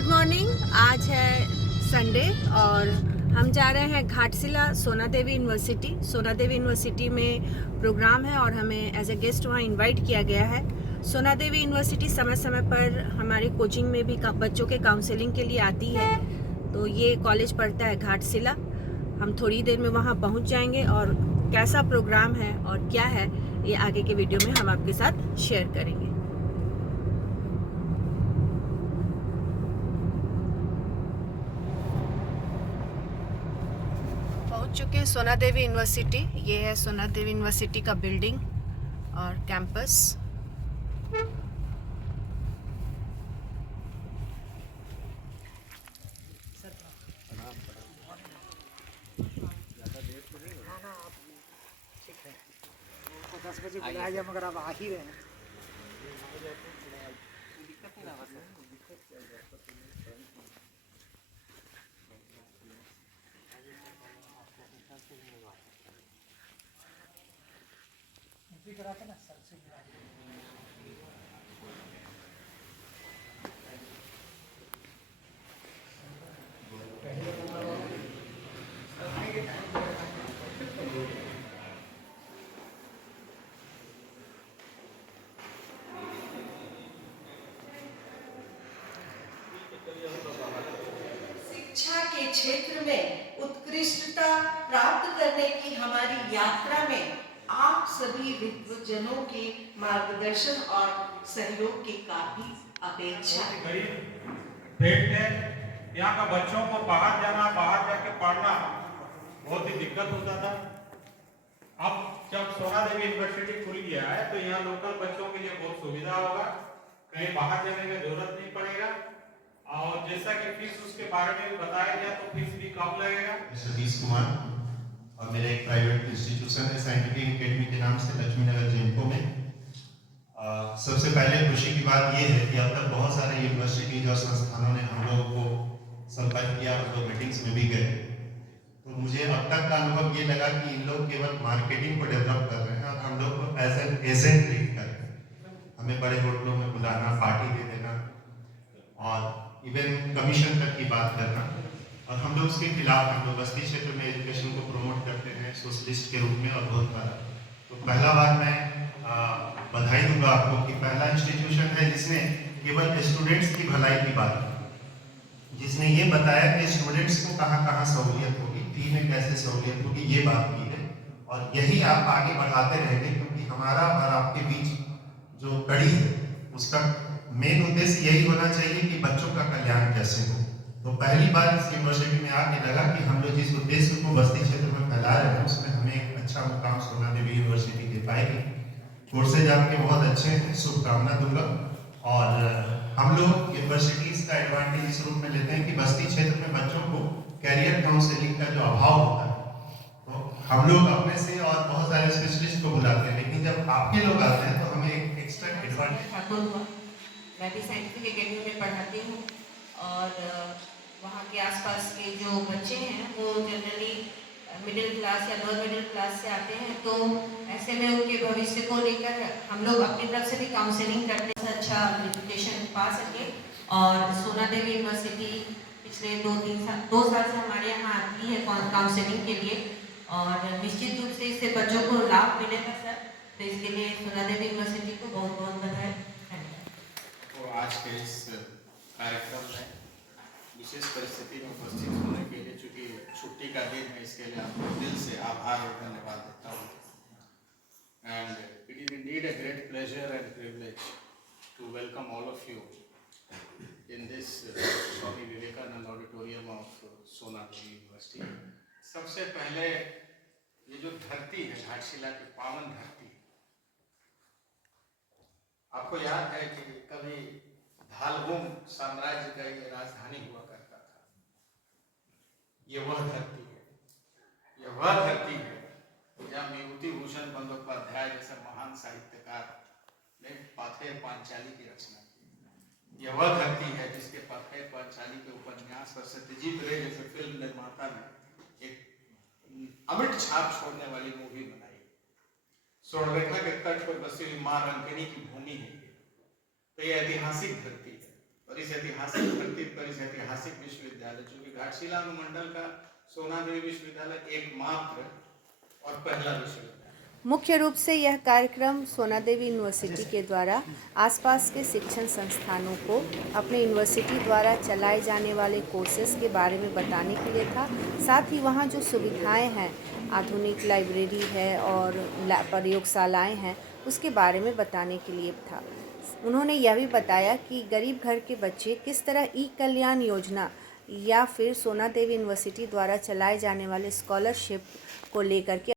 Good morning. आज है Sunday और हम जा रहे हैं घाटशिला सोना देवी यूनिवर्सिटी। सोना देवी यूनिवर्सिटी में प्रोग्राम है और हमें एज ए गेस्ट वहाँ इनवाइट किया गया है। सोना देवी यूनिवर्सिटी समय समय पर हमारे कोचिंग में भी बच्चों के काउंसलिंग के लिए आती है। तो ये कॉलेज पड़ता है घाटशिला। हम थोड़ी देर में वहाँ पहुँच जाएंगे और कैसा प्रोग्राम है और क्या है ये आगे के वीडियो में हम आपके साथ शेयर करेंगे। पहुंच चुके हैं सोना देवी यूनिवर्सिटी। ये है सोना देवी यूनिवर्सिटी का बिल्डिंग और कैंपस। आपको 10 बजे बुलाया मगर आप आ ही रहे हैं। कराते ना सर से शिक्षा के क्षेत्र में उत्कृष्टता प्राप्त करने की हमारी यात्रा में आप सभी विद्वजनों के मार्गदर्शन और सहयोग की काफी अपेक्षा है। यहाँ का बच्चों को बाहर जाना, बाहर जाके पढ़ना बहुत ही दिक्कत होता था। अब जब सोना देवी यूनिवर्सिटी खुल गया है तो यहाँ लोकल बच्चों के लिए बहुत सुविधा होगा, कहीं बाहर जाने की जरूरत नहीं पड़ेगा। और जैसा कि फीस उसके बारे में बताया गया तो फीस भी कम लगेगा। सतीश कुमार और मेरा एक प्राइवेट इंस्टीट्यूशन है साइंटिफिक एकेडमी के नाम से लक्ष्मी नगर जैनको में। सबसे पहले खुशी की बात यह है कि अब तक बहुत सारे यूनिवर्सिटीज और संस्थानों ने हम लोगों को संपर्क किया और लोग मीटिंग्स में भी गए। तो मुझे अब तक का अनुभव ये लगा कि इन लोग केवल मार्केटिंग को डेवलप कर रहे हैं और हम लोग को एज एन एजेंट ट्रीट कर रहे हैं। हमें बड़े होटलों में बुलाना, पार्टी दे देना और इवन कमीशन तक की बात करना, और हम लोग उसके खिलाफ। हम लोग बस्ती क्षेत्र में एजुकेशन को प्रमोट करते हैं सोशलिस्ट के रूप में और बहुत बड़ा। तो पहला बार मैं बधाई दूंगा आपको कि पहला इंस्टीट्यूशन है जिसने केवल स्टूडेंट्स की भलाई की बात की, जिसने ये बताया कि स्टूडेंट्स को कहाँ कहाँ सहूलियत होगी, फी में कैसे सहूलियत होगी, ये बात की है। और यही आप आगे बढ़ाते रहेंगे क्योंकि हमारा और आपके बीच जो कड़ी है उसका मेन उद्देश्य यही होना चाहिए कि बच्चों का कल्याण कैसे हो। तो पहली बार इस यूनिवर्सिटी में आके लगा कि हम लोग जिस उद्देश्य को बस्ती क्षेत्र में फैला रहे हैं उसमें हमें एक अच्छा मुकाम सोना देवी यूनिवर्सिटी दे पाएगी। कोर्सेज आपके बहुत अच्छे हैं, शुभकामना दूंगा। और हम लोग यूनिवर्सिटीज का एडवांटेज इस रूप में लेते हैं कि बस्ती क्षेत्र में बच्चों को कैरियर काउंसलिंग का जो अभाव होता है तो हम लोग अपने से और बहुत सारे स्पेशलिस्ट को बुलाते हैं, लेकिन जब आपके लोग आते हैं तो हमें एक एक्स्ट्रा एडवांटेज। मैं भी साइंटिफिक एकेडमी में पढ़ाती हूँ और वहाँ के आसपास के जो बच्चे हैं वो जनरली मिडिल क्लास या लोअर मिडिल क्लास से आते हैं। तो ऐसे में उनके भविष्य को लेकर हम लोग अपनी तरफ से भी काउंसलिंग करते हैं, अच्छा एजुकेशन पा सके। और सोना देवी यूनिवर्सिटी पिछले 2 साल से हमारे यहाँ आती है काउंसलिंग के लिए और निश्चित रूप से इससे बच्चों को लाभ मिलेगा सर। तो इसके लिए सोना देवी यूनिवर्सिटी को बहुत बहुत बधाई। तो आज के इस कार्यक्रम में विशेष परिस्थिति में उपस्थित होने के लिए, चूंकि छुट्टी का दिन है, इसके लिए आपको दिल से आभार और धन्यवाद देता हूँ। And it is indeed a great pleasure and privilege to welcome all of you in this Swami Vivekananda auditorium of Sona Devi university. सबसे पहले ये जो धरती है घाटशिला की पावन धरती, आपको याद है कि कभी धालभूम साम्राज्य का ये राजधानी हुआ करता था। ये वह धरती है, ये वह धरती है जहाँ विभूति भूषण बंदोपाध्याय जैसे महान साहित्यकार ने पाथेय पांचाली की रचना की। यह वह धरती है जिसके पाथेय पांचाली के उपन्यास पर सत्यजीत रे जैसे फिल्म निर्माता ने एक अमिट छाप छोड़ने वाली मूवी बनाई। स्वर्णरेखा के तट पर बसी हुई मां रंकिनी की भूमि है। तो ये ऐतिहासिक धरती है और इस ऐतिहासिक धरती पर इस ऐतिहासिक विश्वविद्यालय, चूंकि घाटशिला अनुमंडल का सोना देवी विश्वविद्यालय एकमात्र और पहला विश्वविद्यालय। मुख्य रूप से यह कार्यक्रम सोना देवी यूनिवर्सिटी के द्वारा आसपास के शिक्षण संस्थानों को अपने यूनिवर्सिटी द्वारा चलाए जाने वाले कोर्सेज के बारे में बताने के लिए था। साथ ही वहाँ जो सुविधाएं हैं, आधुनिक लाइब्रेरी है और प्रयोगशालाएं हैं, उसके बारे में बताने के लिए था। उन्होंने यह भी बताया कि गरीब घर के बच्चे किस तरह ई कल्याण योजना या फिर सोना देवी यूनिवर्सिटी द्वारा चलाए जाने वाले स्कॉलरशिप को लेकर के